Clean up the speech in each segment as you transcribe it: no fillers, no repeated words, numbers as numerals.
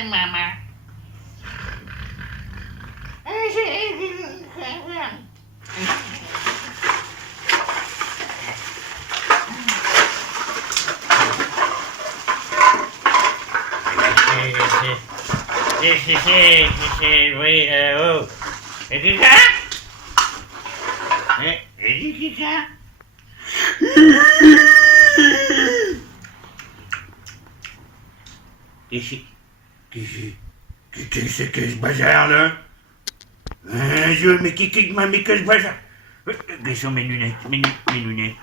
maman. Oui, oh. Et qui ça? Et qui ça? Qu'est-ce que ce bazar là? Mais que ce bazar? Quelles sont mes lunettes? Mes lunettes.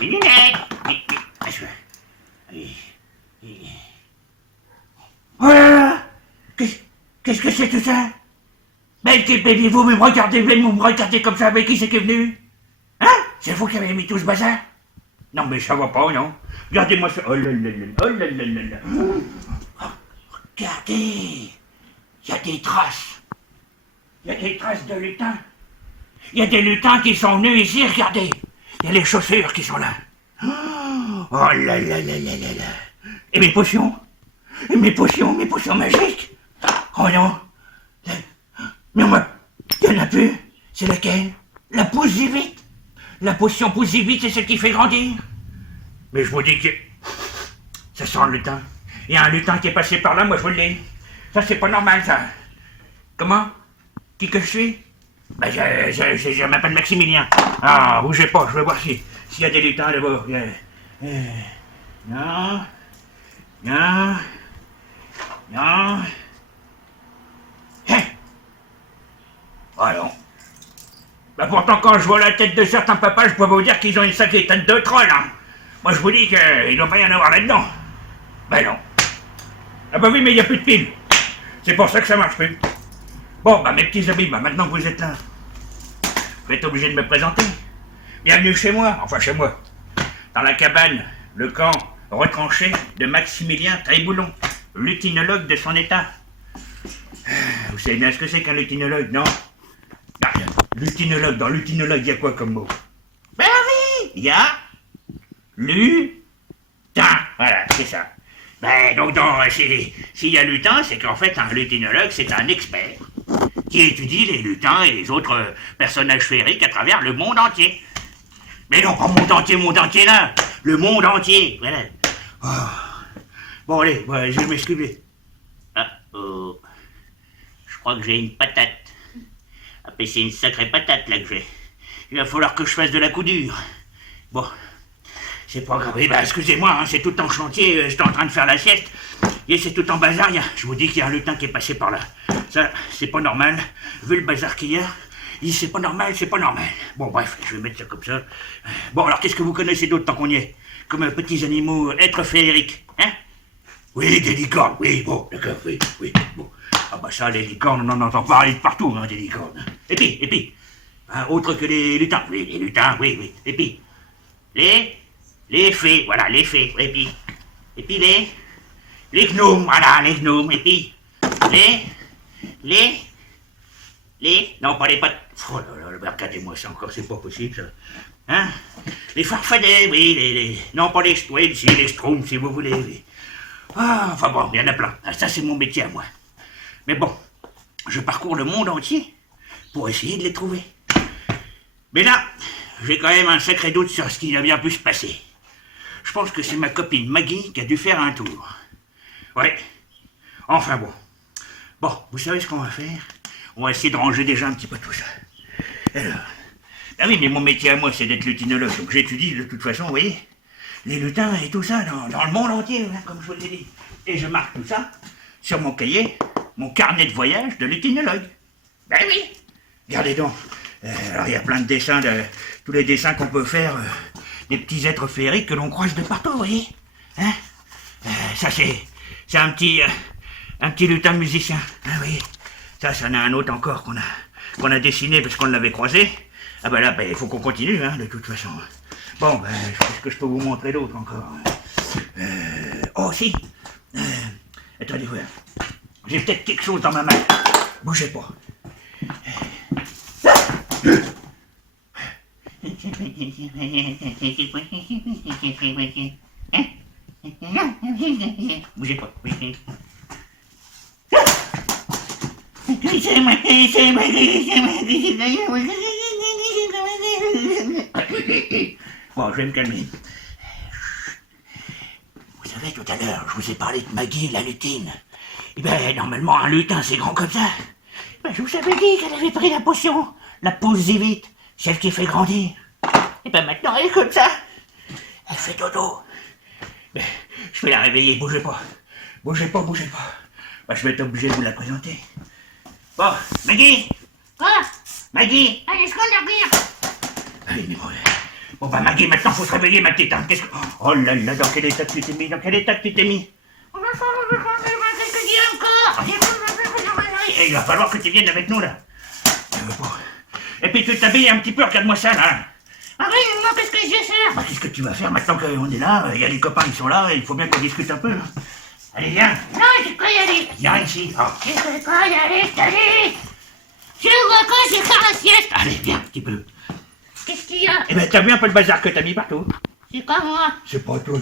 Mes lunettes. Oh là là! Qu'est-ce que c'est tout ça? Mais vous me regardez comme ça, mais qui c'est qui est venu? Hein? C'est vous qui avez mis tout ce bazar? Non mais ça va pas, non? Regardez-moi ça. Oh là là là, oh là là là là. Oh, regardez! Il y a des traces. Il y a des traces de lutins. Il y a des lutins qui sont venus ici, regardez. Il y a les chaussures qui sont là. Oh là là là là là là. Et mes potions? Mes potions magiques? Oh non. Mais moi, il n'y en a plus. C'est laquelle? La pousse vite. La potion pousse vite, c'est celle qui fait grandir. Mais je vous dis que ça sent le lutin. Il y a un lutin qui est passé par là, moi je vous le dis. Ça c'est pas normal ça. Comment? Qui que je suis? Ben je m'appelle Maximilien. Ah, bougez pas, je vais voir s'il y a des lutins là-bas. Non. Non. Non. Hein? Ah non. Bah pourtant quand je vois la tête de certains papas, je peux vous dire qu'ils ont une sacrée tête de troll, hein. Moi je vous dis qu'il doit pas y en avoir là-dedans. Ben non. Ah bah oui, mais il n'y a plus de piles. C'est pour ça que ça marche plus. Bon, bah mes petits amis, bah maintenant que vous êtes là, vous êtes obligés de me présenter. Bienvenue chez moi, enfin chez moi. Dans la cabane, le camp retranché de Maximilien Tréboulon, lutinologue de son état. Vous savez bien ce que c'est qu'un lutinologue, non? Bah, lutinologue, dans lutinologue, il y a quoi comme mot? Ben oui, il y a lutin. Voilà, c'est ça. Ben donc, s'il y a lutin, c'est qu'en fait, un lutinologue, c'est un expert qui étudie les lutins et les autres personnages féeriques à travers le monde entier. Mais non, pas monde entier là, le monde entier, voilà. Oh. Bon allez, je vais m'excuser. Je crois que j'ai une patate. Ah, mais c'est une sacrée patate là que j'ai. Il va falloir que je fasse de la coudure. Bon, c'est pas grave. Eh ben, excusez-moi, hein, c'est tout en chantier, j'étais en train de faire la sieste. Et c'est tout en bazar, je vous dis qu'il y a un lutin qui est passé par là. Ça, c'est pas normal. Vu le bazar qu'il y a, c'est pas normal, c'est pas normal. Bon, bref, je vais mettre ça comme ça. Bon, alors qu'est-ce que vous connaissez d'autre tant qu'on y est? Comme petits animaux, êtres féeriques, hein? Oui, des licornes, oui, bon, d'accord, oui, bon. Ah bah ça, les licornes, on en entend parler de partout, hein, des licornes. Et puis, hein, autre que les lutins, oui, les lutins, oui. Et puis, les fées, voilà, les fées, et puis les gnomes, voilà, les gnomes, et puis, non, pas les pattes, oh là là, regardez-moi ça encore, c'est pas possible, ça. Hein? Les farfadets, oui, non, pas les schtroumpfs, si vous voulez, oui. Ah, enfin bon, il y en a plein, ça c'est mon métier à moi. Mais bon, je parcours le monde entier pour essayer de les trouver. Mais là, j'ai quand même un sacré doute sur ce qui a bien pu se passer. Je pense que c'est ma copine Maggie qui a dû faire un tour. Ouais, enfin bon. Bon, vous savez ce qu'on va faire? On va essayer de ranger déjà un petit peu tout ça. Alors, ah oui, mais mon métier à moi, c'est d'être lutinologue, donc j'étudie de toute façon, vous voyez, les lutins et tout ça dans le monde entier, hein, comme je vous l'ai dit. Et je marque tout ça sur mon cahier, mon carnet de voyage de lutinologue. Ben oui, regardez donc. Alors il y a plein de dessins, tous les dessins qu'on peut faire, des petits êtres féeriques que l'on croise de partout, vous voyez. Hein? Ça c'est un petit lutin musicien, hein, vous voyez. Ça en a un autre encore qu'on a dessiné parce qu'on l'avait croisé. Ah ben là, il faut qu'on continue, hein, de toute façon. Bon, qu'est-ce que je peux vous montrer d'autre encore? Oh si, attendez, voilà. J'ai peut-être quelque chose dans ma main. Bougez pas. Hein? Bougez pas. C'est moi. Bon, je vais me calmer. Vous savez, tout à l'heure, je vous ai parlé de Maggie, la lutine. Eh ben, normalement, un lutin, c'est grand comme ça. Ben, je vous avais dit qu'elle avait pris la potion. La Pouzivite, celle qui fait grandir. Et ben, maintenant, elle est comme ça. Elle fait dodo. Ben, je vais la réveiller, bougez pas. Bougez pas. Ben, je vais être obligé de vous la présenter. Bon, Maggie. Quoi? Maggie. Allez, je compte dormir. Allez, mais bon, bah, Maggie, maintenant, faut se réveiller, ma petite. Hein. Qu'est-ce que... Oh là là, dans quel état tu t'es mis? Qu'est-ce qu'il y a encore? Et il va falloir que tu viennes avec nous, là. Bon. Et puis, tu t'habilles un petit peu, regarde-moi ça, là. Ah oui, moi, qu'est-ce que je vais faire? Bah, qu'est-ce que tu vas faire maintenant qu'on est là? Il y a les copains, ils sont là, il faut bien qu'on discute un peu. Là. Allez, viens. Non, j'ai pas y aller. Viens ici. Oh. Je vais pas y aller, allez. Je vois quoi, je vais faire la sieste. Allez, viens, un petit peu. Qu'est-ce qu'il y a? Eh ben, t'as vu un peu le bazar que t'as mis partout? C'est pas moi. C'est pas toi,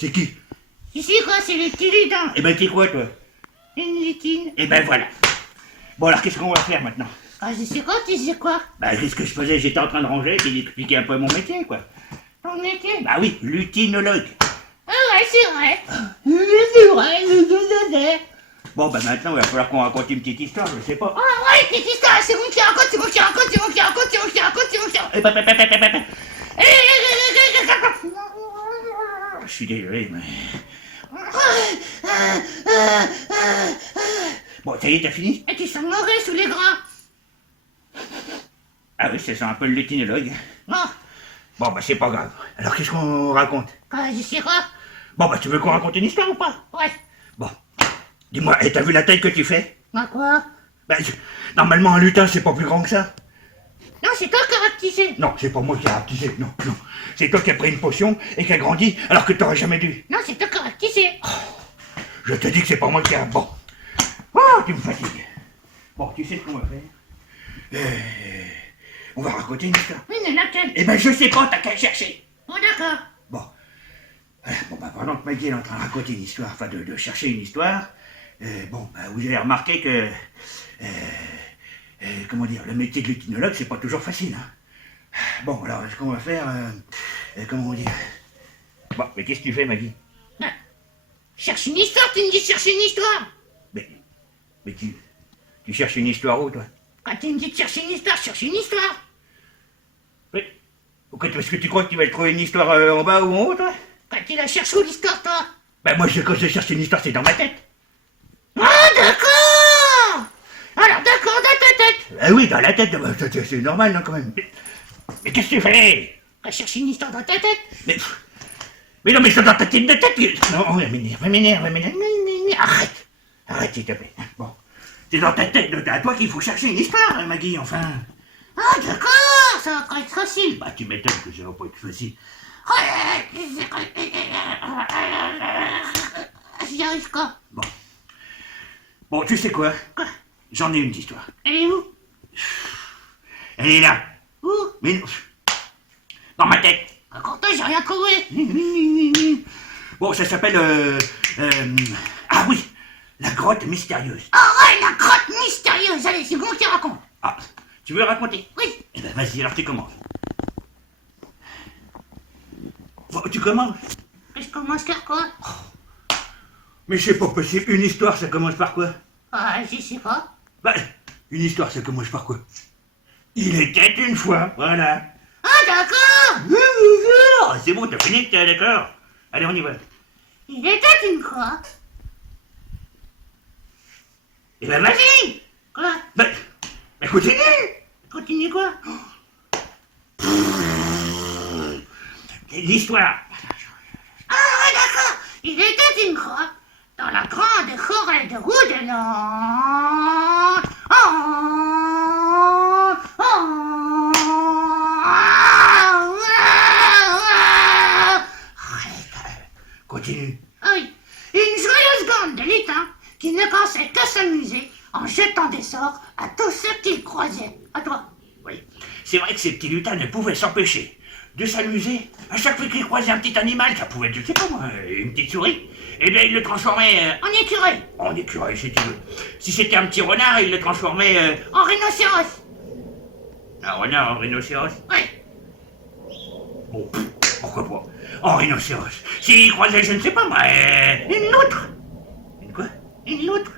c'est qui? Ici, quoi, c'est les petits lutins. Eh ben, t'es quoi, toi? Une lutine. Eh ben, voilà. Bon, alors, qu'est-ce qu'on va faire maintenant? Ah, je sais quoi, tu sais quoi? Bah, qu'est-ce que je faisais? J'étais en train de ranger, puis d'expliquer un peu mon métier, quoi. Ton métier? Bah oui, lutinologue. Ah ouais, c'est vrai. C'est vrai. Bon, bah maintenant, il va falloir qu'on raconte une petite histoire, je sais pas. Ah ouais, petite histoire, c'est moi qui raconte. Eh ben, je suis désolé, mais... Bon, ça y est, t'as fini? Et tu sens mauvais sous les gras. Ah oui, ça sent un peu le lutinologue. Bon, Bon, bah c'est pas grave. Alors, qu'est-ce qu'on raconte? quoi, je sais quoi? Bon, bah tu veux qu'on raconte une histoire ou pas? Ouais. Bon. Dis-moi, t'as vu la taille que tu fais? Bah quoi? Bah, normalement, un lutin, c'est pas plus grand que ça. Non, c'est toi qui as rapetissé. Non, c'est pas moi qui ai rapetissé, non. C'est toi qui as pris une potion et qui a grandi alors que t'aurais jamais dû. Non, c'est toi qui as rapetissé. Je te dis que c'est pas moi qui a... Bon. Oh, tu me fatigues. Bon, tu sais ce qu'on va faire? On va raconter une histoire. Oui, mais laquelle? Eh ben, je sais pas, t'as qu'à chercher. Oh, d'accord. Bon. Bon, bah, pendant que Maggie est en train de raconter une histoire, enfin, de chercher une histoire, bon, bah, vous avez remarqué que... comment dire, le métier de lutinologue, c'est pas toujours facile, hein. Bon, alors, ce qu'on va faire... comment dire... Bon, mais qu'est-ce que tu fais, Maggie? Bah, cherche une histoire, tu me dis cherche une histoire. Mais tu cherches une histoire où, toi? Quand tu me dis de chercher une histoire, cherche une histoire. Oui. Pourquoi, est-ce que tu crois que tu vas trouver une histoire en bas ou en haut, toi? Quand tu la cherches où l'histoire, toi? Ben moi, quand je cherche une histoire, c'est dans ma tête. Ah, d'accord. Alors, d'accord, dans ta tête. Ah oui, dans la tête, bah, c'est normal, non, quand même. Mais qu'est-ce que tu fais? Quand chercher une histoire dans ta tête. Mais non, mais c'est dans ta tête de tête. Non, elle m'énerve. Arrête, s'il te plaît. Bon. C'est dans ta tête, à toi qu'il faut chercher une histoire, hein, Maggie, enfin. Ah, d'accord, ça va pas être facile. Bah, tu m'étonnes que ça va pas être facile. J'y arrive quoi? Bon, tu sais quoi? Quoi? J'en ai une histoire. Elle est où? Elle est là. Où? Mais non. Dans ma tête. Raconte-toi, j'ai rien trouvé. Bon, ça s'appelle... Ah oui, la grotte mystérieuse. Ah ouais, la grotte mystérieuse. Allez, c'est bon qui raconte. Ah, tu veux raconter? Oui. Eh ben, vas-y, alors tu commences. Bon, tu commences? Je commence par quoi? Mais c'est pas possible, une histoire, ça commence par quoi? Ah, je sais pas. Bah, une histoire, ça commence par quoi? Il était une fois, voilà. Ah, d'accord. C'est bon, t'as fini, t'es d'accord? Allez, on y va. Il était une fois. Eh ben, vas-y! Quoi? Bah, continue! Continue quoi? L'histoire. Ah, ouais, d'accord. Il était une fois dans la grande forêt de Woodland. Continue. Ah oui, une joyeuse bande de lutins qui ne pensait qu'à s'amuser en jetant des sorts à tous ceux qu'ils croisaient. À toi. Oui, c'est vrai que ces petits lutins ne pouvaient s'empêcher de s'amuser. À chaque fois qu'il croisait un petit animal, ça pouvait être, je sais pas moi, une petite souris, eh bien il le transformait En écureuil. en écureuil si tu veux. Si c'était un petit renard, il le transformait En rhinocéros. un renard en rhinocéros. Oui. Bon, pourquoi pas. En rhinocéros. S'il croisait, je ne sais pas moi, Une loutre. une quoi? Une loutre.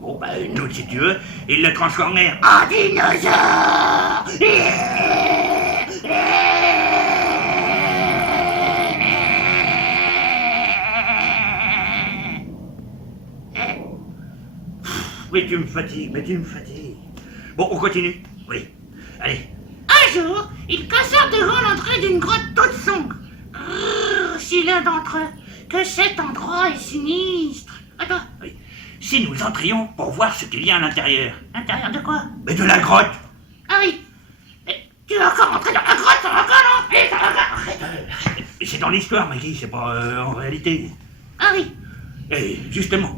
Bon bah une autre si tu veux, il le transformait En dinosaure. Mais tu me fatigues, mais tu me fatigues. Bon, on continue. Oui. Allez. Un jour, ils cassèrent devant l'entrée d'une grotte toute sombre. Si l'un d'entre eux, que cet endroit est sinistre. Attends, Oui. Si nous entrions pour voir ce qu'il y a à l'intérieur. l'intérieur de quoi? Mais de la grotte. Ah oui. Mais tu veux encore entrer dans la grotte, ça va encore, non? Allez, ça va encore. Arrête. C'est dans l'histoire, Maggie, c'est pas en réalité. Ah oui. Et justement,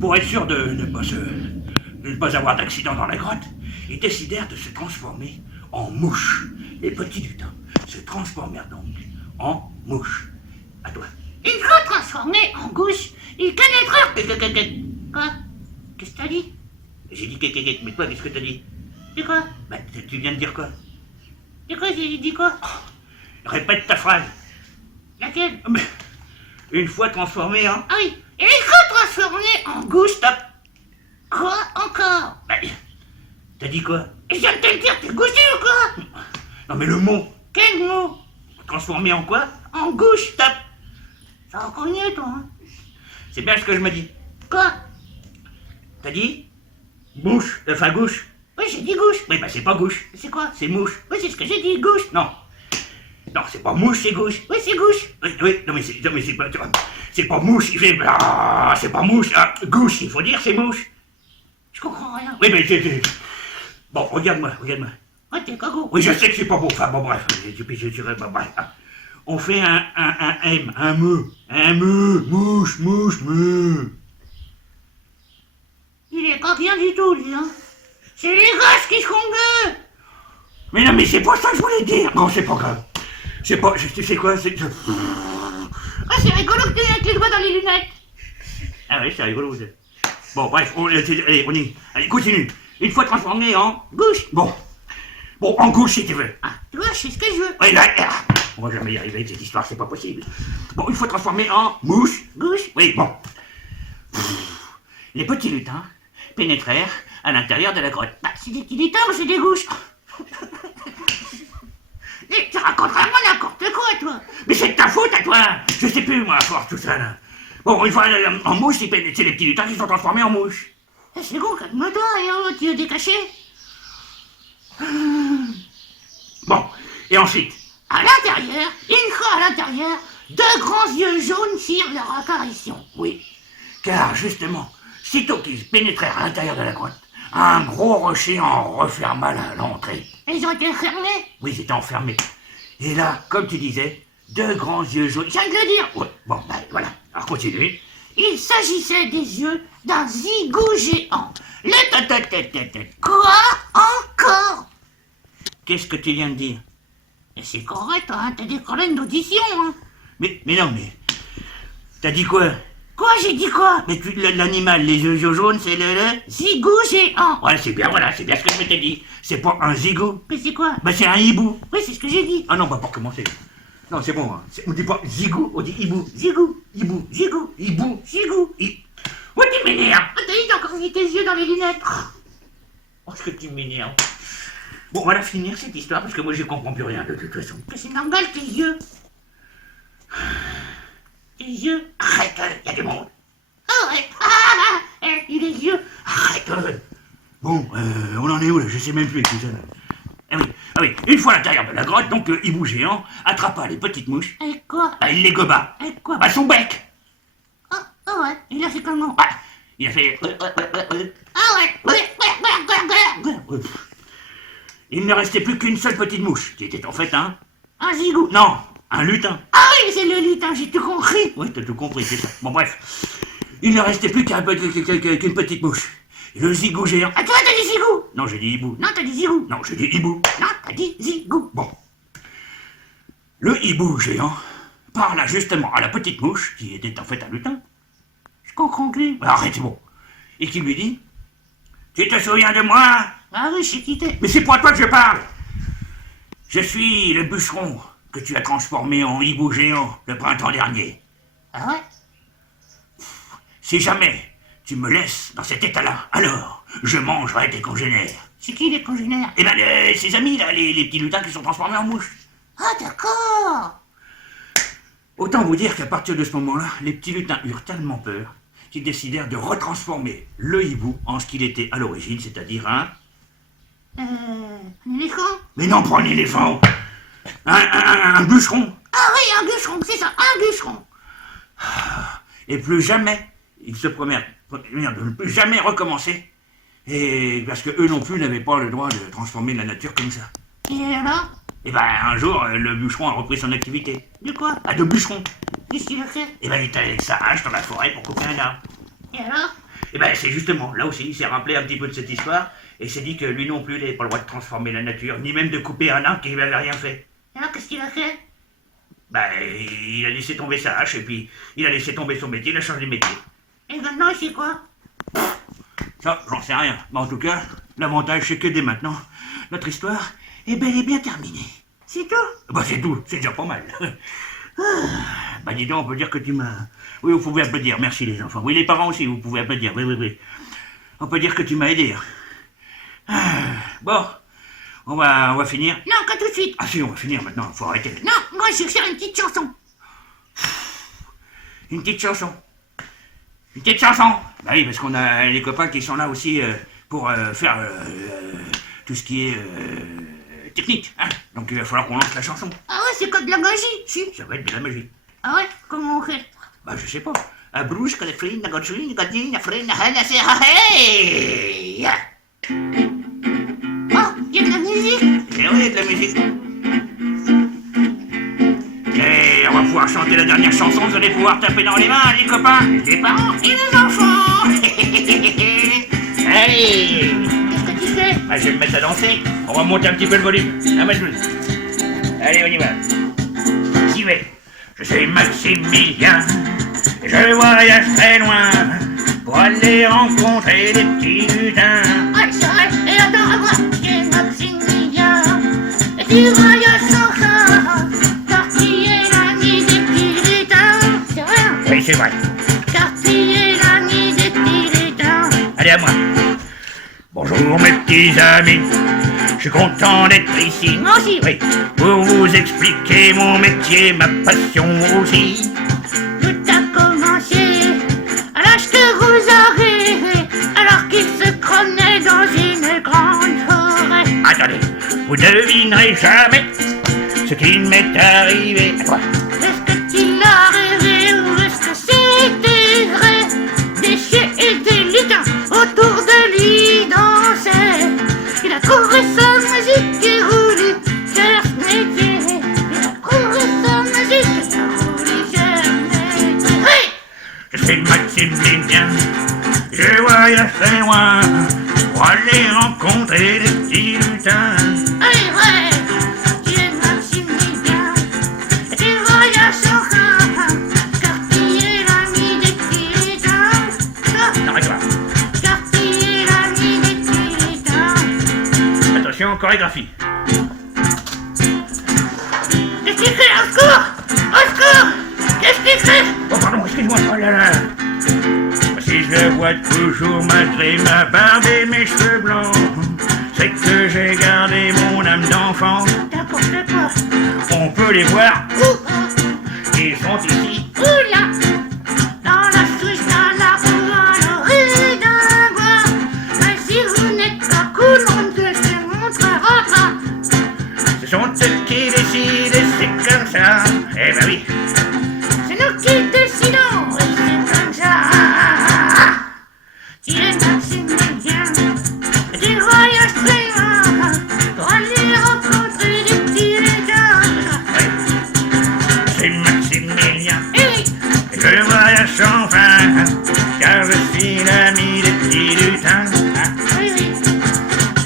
pour être sûr de ne pas avoir d'accident dans la grotte, ils décidèrent de se transformer en mouches. Les petits lutins se transformèrent donc en mouches. À toi. Une fois transformés en gousse, ils pénétrèrent. Quoi? Qu'est-ce que t'as dit? J'ai dit kékéké, mais toi, qu'est-ce que t'as dit? C'est quoi? Bah, tu viens de dire quoi? C'est quoi? J'ai dit quoi? Répète ta phrase. Laquelle? Mais, une fois transformé en... Ah oui. Et une fois transformés en gousse. Stop. Quoi encore? Bah, t'as dit quoi? Et je viens de te le dire, t'es goussé ou quoi? Non mais le mot. Quel mot? Transformé en quoi? En gouche. Stop. Ça va cogner, toi, hein? C'est bien ce que je me dis. Quoi? T'as dit bouche, enfin gouche. Oui, j'ai dit gouche. Oui, bah c'est pas gouche, C'est quoi? c'est mouche. Oui, c'est ce que j'ai dit, gouche. Non. Non, c'est pas mouche, c'est gouche. Oui, c'est gouche. Oui, oui, non mais c'est pas... C'est pas mouche, c'est pas mouche. Ah, gouche, il faut dire, c'est mouche. Je comprends rien. Oui, mais Bon, regarde-moi, regarde-moi. Ouais, t'es cago. Oui, je sais que c'est pas beau. Enfin, bon, bref, je dirais, bah, bref. On fait un M, un me, mouche, me. Il est pas bien du tout, lui, hein. C'est les gosses qui sont gueux. Mais non, mais c'est pas ça que je voulais dire. Non, c'est pas grave. C'est pas, tu sais quoi, c'est... Ah, c'est rigolo que tu aies avec les doigts dans les lunettes. Ah oui, c'est rigolo, vous êtes. Bon, bref, allez, on y... Allez, continue. Une fois transformé en... Gouche. Bon, en gauche, si tu veux. Ah, tu vois, je sais ce que je veux. Oui, là, on va jamais y arriver avec cette histoire, c'est pas possible. Bon, une fois transformé en mouche... Gouche. Oui, bon. Les petits lutins pénétrèrent à l'intérieur de la grotte. Bah, c'est des kilitins ou c'est des gouches? Mais tu racontes vraiment n'importe quoi, toi. Mais c'est de ta faute à toi. Je sais plus, moi, à force, tout ça, là. Bon, une fois en mouche, c'est les petits lutins qui sont transformés en mouches. Eh, c'est bon, calme-toi, hein, tu veux décacher? Bon, et ensuite... À l'intérieur, une fois à l'intérieur, deux grands yeux jaunes firent leur apparition. Oui, car justement, sitôt qu'ils pénétrèrent à l'intérieur de la grotte, un gros rocher en referma l'entrée. Ils ont été fermés. Oui, ils étaient enfermés. Et là, comme tu disais, deux grands yeux jaunes... Je viens de le dire. Ouais, bon, ben voilà, alors continue. Il s'agissait des yeux d'un zigou géant. Quoi? Quoi encore? Qu'est-ce que tu viens de dire? Et c'est correct, hein, t'as des problèmes d'audition, hein. Mais non, mais... T'as dit quoi? Quoi, j'ai dit quoi? Mais l'animal, les yeux jaunes, c'est le... Zigou géant. Voilà, c'est bien ce que je m'étais dit. C'est pas un zigou. Mais c'est quoi? Ben c'est un hibou. Oui, c'est ce que j'ai dit. Ah non, bah pour commencer. Non, c'est bon, hein. On dit pas zigou, on dit hibou. Zigou. Hibou. Zigou. Hibou. Zigou. Oh, tu m'énerves. Ah, t'as dit, t'as encore mis tes yeux dans les lunettes. Oh, ce que tu m'énerves. Bon, on va la finir, cette histoire, parce que moi, je comprends plus rien, de toute façon. Mais c'est normal, tes yeux. Tes yeux. Arrête, il y a du monde. Arrête. Il est vieux. Arrête. Bon, on en est où, là? Je sais même plus, tout ça, là. Ah oui, une fois à l'intérieur de la grotte, donc le hibou géant attrapa les petites mouches. Avec quoi? Bah, il les goba. Avec quoi? Bah, son bec. Ah ouais, il a fait comment? Bah, il a fait... Ah ouais. Il ne restait plus qu'une seule petite mouche, qui était en fait un zigou. Non, un lutin. Ah oui, c'est le lutin, j'ai tout compris. Oui, t'as tout compris, c'est ça. Bon, bref. Il ne restait plus qu'une petite mouche. Et le zigou géant... Ah, toi, t'as dit zigou. Non, j'ai dit hibou. Non, t'as dit zigou. Non, j'ai dit hibou. Non, t'as dit zigou. Bon. le hibou géant parla justement à la petite mouche, qui était en fait un lutin. Je comprends plus. Arrête, c'est bon. Et qui lui dit, tu te souviens de moi? Ah oui, je sais qui t'es. Mais c'est pas à toi que je parle. Je suis le bûcheron que tu as transformé en hibou géant le printemps dernier. Ah ouais? Si jamais tu me laisses dans cet état-là, alors je mangerai tes congénères. C'est qui les congénères? Eh ben, ses amis, là, les petits lutins qui sont transformés en mouches. Ah d'accord. Autant vous dire qu'à partir de ce moment-là, les petits lutins eurent tellement peur qu'ils décidèrent de retransformer le hibou en ce qu'il était à l'origine, c'est-à-dire un éléphant? Mais non, pas un éléphant. Un bûcheron. Ah oui, un bûcheron, c'est ça, un bûcheron. Et plus jamais, ils se promirent de ne plus jamais recommencer. Et parce que eux non plus n'avaient pas le droit de transformer la nature comme ça. Et alors? Et ben un jour, le bûcheron a repris son activité. De quoi? Ah, de bûcheron. Qu'est-ce qu'il a fait? Et ben il est allé avec sa hache dans la forêt pour couper un arbre. Et alors? Et ben c'est justement, là aussi, il s'est rappelé un petit peu de cette histoire, et s'est dit que lui non plus, il n'avait pas le droit de transformer la nature, ni même de couper un arbre qui n'avait rien fait. Et alors, qu'est-ce qu'il a fait? Ben, il a laissé tomber sa hache, et puis il a laissé tomber son métier, il a changé de métier. Et maintenant, il fait quoi? Ça, j'en sais rien. Mais en tout cas, l'avantage, c'est que dès maintenant, notre histoire est bel et bien terminée. C'est tout? Bah c'est tout, c'est déjà pas mal. Bah dis donc, on peut dire que tu m'as... Oui, vous pouvez applaudir, merci les enfants. Oui, les parents aussi, vous pouvez applaudir, oui. On peut dire que tu m'as aidé. Bon, on va finir. Non, pas tout de suite. Ah si, on va finir maintenant, faut arrêter. Non, moi, je vais faire une petite chanson. Une petite chanson. Une petite chanson. Bah oui, parce qu'on a les copains qui sont là aussi pour faire tout ce qui est technique. Hein. Donc il va falloir qu'on lance la chanson. Ah ouais, c'est comme de la magie, si. Ça va être de la magie. Ah ouais, comment on fait? Bah je sais pas. A brouche, que la frine, la gotchine, la gotine, la frine, la haine, la serre, hey! Oh, il y a de la musique. Et oui, de la musique. Et on va pouvoir chanter la dernière chanson, vous allez pouvoir taper dans les mains, les copains, les parents et les enfants. Allez! Qu'est-ce que tu fais? Ah, je vais me mettre à danser. On va monter un petit peu le volume. Ah, moi, allez, on y va. J'y vais. Je suis Maximilien. Et je voyage très loin pour aller rencontrer des petits lutins. Ah, c'est vrai. Et attends, à moi. C'est Maximilien. Et tu voyages sans fin. Car tu es l'ami des petits lutins. C'est vrai, hein? Oui, c'est vrai. Car tu es l'ami des petits lutins. Allez, à moi. Bonjour, mes petits amis. Je suis content d'être ici. Moi aussi. Oui, pour vous expliquer mon métier, ma passion aussi. Tout a commencé à l'âge que vous aurez, alors qu'il se promenait dans une grande forêt. Attendez, vous devinerez jamais ce qui m'est arrivé. À quoi? Est-ce que tu l'as rêvé ou est-ce que c'était vrai? Des chiens et des lutins autour de lui dansaient. Il a trouvé sa musique et voulu faire ce métier. Il a trouvé sa musique et voulu faire ce métier. Hey! Je suis Maximilien, je voyage très loin pour aller rencontrer des petits lutins. Allez, ouais! Tu es Maximilien et tu voyages sans fin, car tu es l'ami des petits lutins. Non, regarde. Car tu es l'ami des petits lutins. Attention, chorégraphie. Qu'est-ce qu'il fait? Au secours! Au secours! Qu'est-ce qu'il fait? Oh, pardon, excuse-moi. Oh là là. Si je le vois toujours malgré ma barbe et mes cheveux blancs, c'est que j'ai gardé mon âme d'enfant. N'importe quoi. On peut les voir. Où? Ils sont ici. Où là? Dans la souche, dans la roue, à l'orée d'un bois. Mais si vous n'êtes pas cool, on ne te le montrera pas. Ce sont eux qui décident et c'est comme ça. Eh ben oui. C'est nous qui décidons, et c'est comme ça. Tu es Maximilien, et tu voyages très loin pour aller rencontrer des petits lutins. C'est Maximilien, Et oui, et je voyage sans fin, car je suis l'ami des petits lutins. Hein? oui, oui,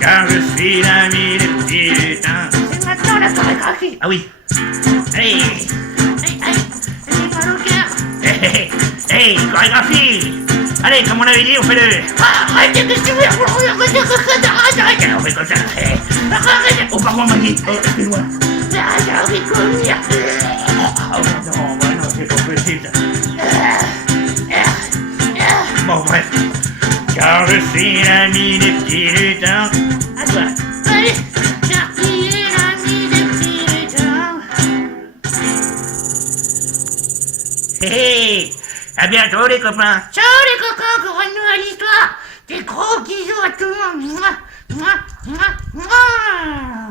Car je suis l'ami des petits lutins. c'est maintenant la chorégraphie. Ah oui. Allez. Hey, chorégraphie. Allez, comme on avait dit, on fait le... Arrête, qu'est-ce que tu veux? Arrête, On fait comme ça. Oh, pardon, Maggie. Oh, excuse-moi. Oh, non, c'est pas possible. Bon, bref. Car je suis l'ami des petits lutins. À toi. Allez, car qui est l'ami des petits lutins? Hey, à bientôt les copains. Ciao les copains, pour une nouvelle histoire. Des gros bisous à tout le monde. Mouah, mouah, mouah, mouah.